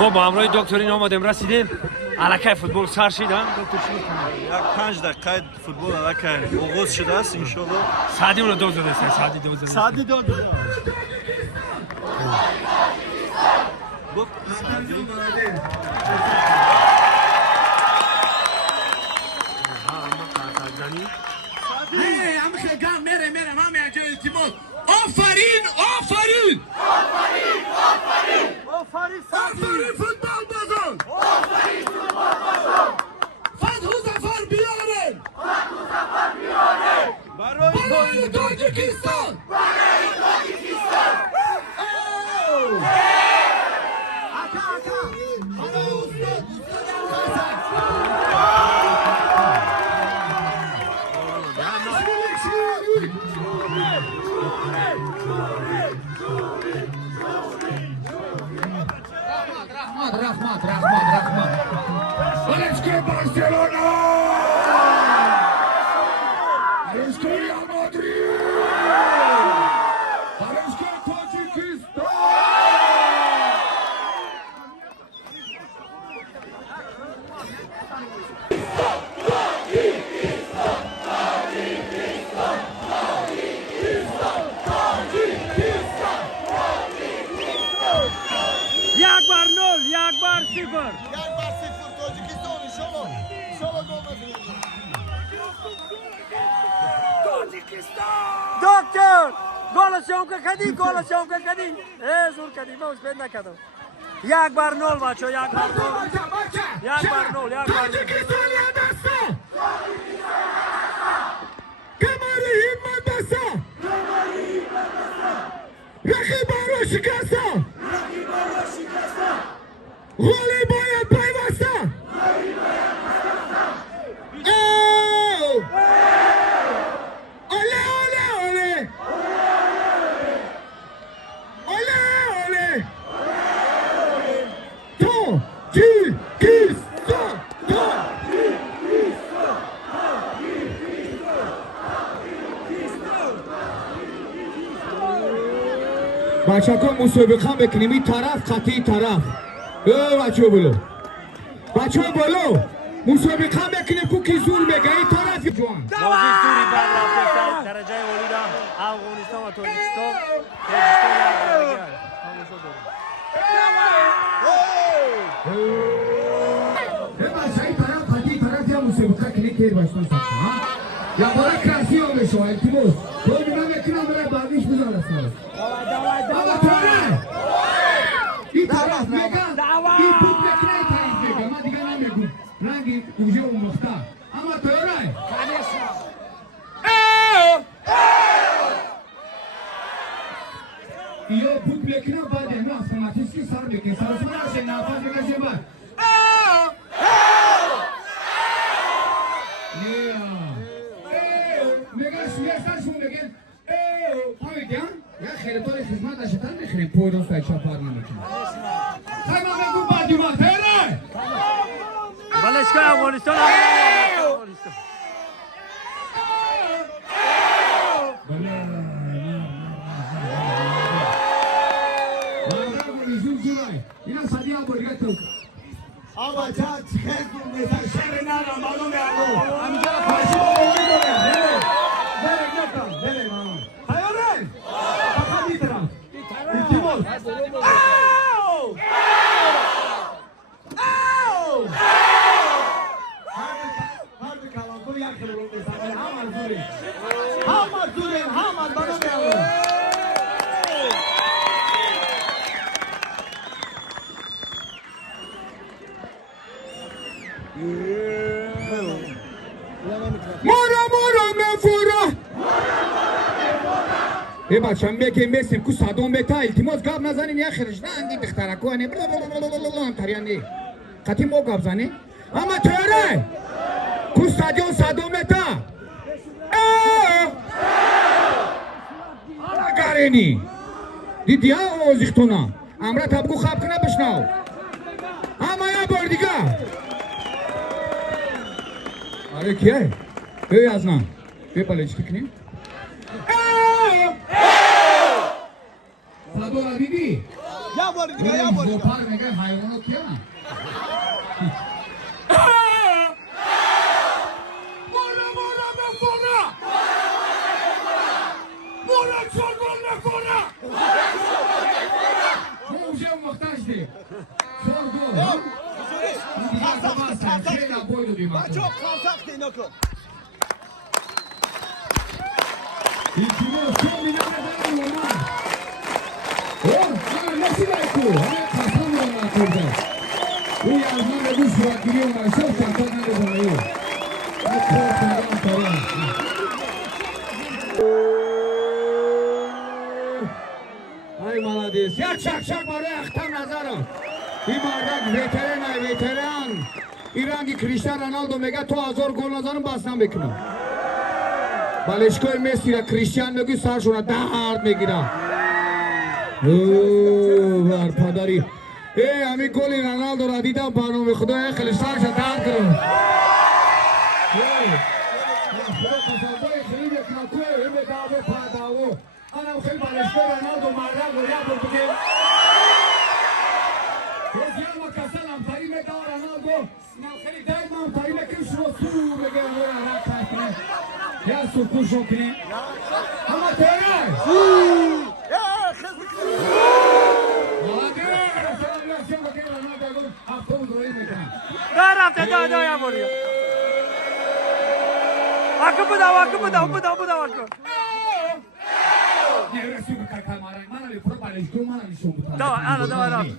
ما با همراه دکتر این آمدیم رسیدیم علاقه فوتبال سر شدن دکتر چی می‌کنید؟ یک 5 دقیقه فوتبال علاقه آغاز شده است ان شاء الله. سعدی اون دوز داده است سعدی دوز داده. سعدی داد. هم خیلی میره همه اجای التماس آفرین آفرین آفرین آفرین آفرین آفرین فوتبال بازان آفرین فوتبال بازان فتح و ظفر بیارن فتح و ظفر بیارن برای تاجیکستان برای تاجیکستان. اکا حالا استاد رحمت Let's go Barcelona! Let's go Real Madrid! Let's go Tajikistan! یک بار نول یک بار صفر تاجیکستان ان شاء الله گل بزنید. دکتر گلشون که کردی گلشون که کردی زور کردی ما اسپید نکردم یک بار نول بچه یک بار نول یک بار نول یک بار نول تاجیکستان یا دستا کماری همت دستا رقیبا رو شکستا غالی باید پیوستا اوله اوله اوله اوله تاجیکستان بچه که مسابقه بکنیم این طرف خطی طرف بچه بلو بچه بلو مسابقه بکنیم که کی زور بگه این طرف جوان بازی زوری بعد رفته درجه اولی را افغانستان و تاجیکستان تاجیکستان یک بار بچه این طرف خطی طرف یا مسابقه کنی که باشتن سکتا یا برای کراسی هم بشو التماس تو من بکنم برای بعدیش بزن اصلا آقا تاره این طرف بگم این توپ بکنه این طرف بگم من دیگه نمیگم رنگی اوژه و مخته اما تاره یا توپ بکنه بعد اینو اتوماتیک که سر بکنه سر سر نفس بکشه بعد یا خیلی طور خدمت داشتن میخریم پوی روز تایشا پار نمیکنیم خیلی من بگو بعدی ما تیره بلشکا افغانستان افغانستان اینا صدی ها بریگه تو آقا جات خیلی کنده شهر نانا مالوم یارو همینجا پاشی بگی دوره بله نکن بله ماما تیاره فقط این طرف التماس آو آو هر کلام تو یک خیلی رو بزنه هم مالوم یارو مورا مفورا ای بچه هم بگیم بیستیم که صدام بتا التماس گاب نزنیم یا خیرش نندی بخترکوانه تریانی خطی مو گاب زنی اما تیاره که صدام بتا گرینی دیدی ها اوزیختونا امرا تبگو خواب کنه بشناو اما یا بار دیگه آره کیه؟ ای از من به پلیچکی کنیم صدو دیدی؟ یا بار دیگه یا بار دیگه گوپر میگه حیوانو کیه mi? Mora mefora! Mora çorban mefora! Mora muhtaç değil. Sorgu. Çok kontak değil Noko. İltimo son minareden vurma. Nasıl belki? Kasam vurma kurdu. Bu yazma ve bu surat giriyorlar. Çok çatarına da dolayı. Ay молодец. Я çak baraya aktam nazarım. Bir bardak veteran. İran'ki Cristiano Ronaldo mega to azor gol nazarım bastan bekliyorum. Baleshko Messi ra Cristiano ki sarshona dard megira. var padari. Ami goli Ronaldo ra didam barnome Xudoya kheli sarsha dard karo. Xudo qasabay kheli bekna ko ime davo padawo. Ana kheli Baleshko Ronaldo marra goya bolke. Roziyar wa kasalam tarime da Ronaldo. Na kheli daima tarime kishro su mega goya ra khatne. Ya suku shokne. Ama tere. Ya hızlı. Dar hafta daha ya vuruyor. Hakkı bu da hakkı. Давай, Анна, давай.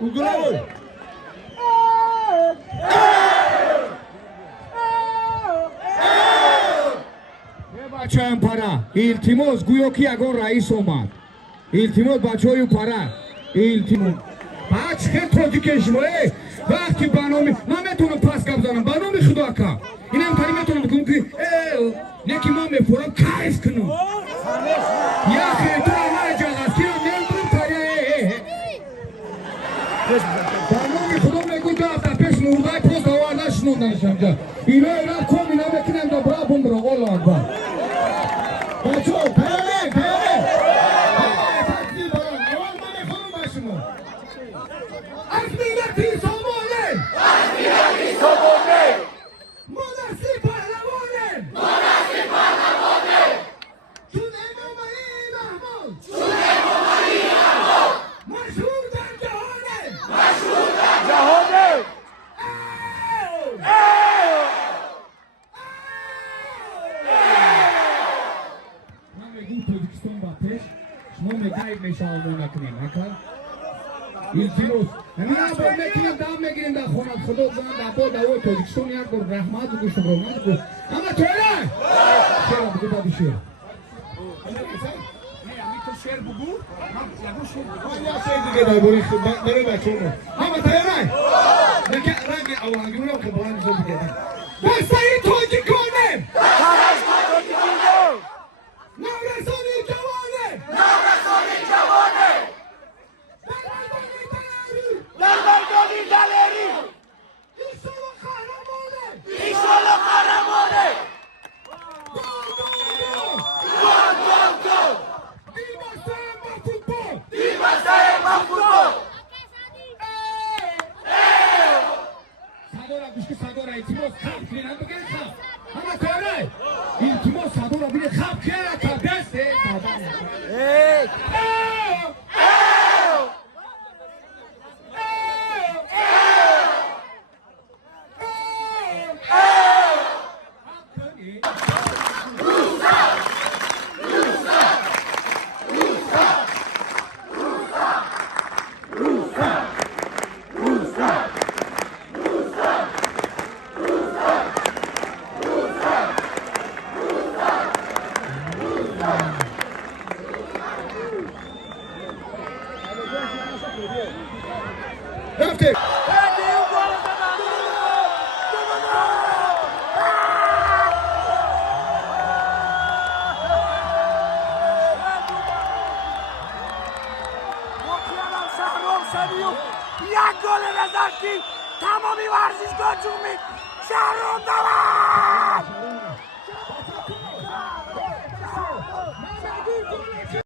Uygulama. بچه‌ام پارا التماس گویا کی اگر رئیس اومد التماس بچه‌ای پارا التماس بچه تاجیکشمه وقتی برنامه من میتونم پس بزنم برنامه خدا کا اینم کاری میتونم بگم که نکی من میفورم کیف کنم یا خیلی ما اجازه است که نمیتونم کاری برنامه خدا میگه که تا پیش موردای پست آوردن شنوندنشم جا اینا کم اینا میکنم دا برا بوم برا الله اکبر بچه پیاده تکلیل برام اول من میخوام باشم از میلتی سامانه مناسی پهلوانه چون امامایی محمود مشهور در جهانه شما میگید نشانمون نکنیم اکر التماس همین آباد میکنیم دام میگیریم در خونه خدا بزنم در با دوای تاجیکستان یک بار رحمت بگوش رحمت بگوش اما توله شیر بگو دادی شیر تو شیر بگو من یا شیر دیگه دای برای بچه رو اما تایره نکه رنگ آوانگیون رو که بلند زود دیگه بسته این تاجیکانه نورسانی جوانه Darbeldoni Galeri. İnşallah kahramanı. Go. Viva Sayma Futbol. Sadora düştü Sadora iltimos kalk filan bugün kalk. Ama söyle. İltimos Sadora bile kalk filan atar derse. رفته یک گل نظر کی تمامی ورزشگاه جمعی شهرام دارد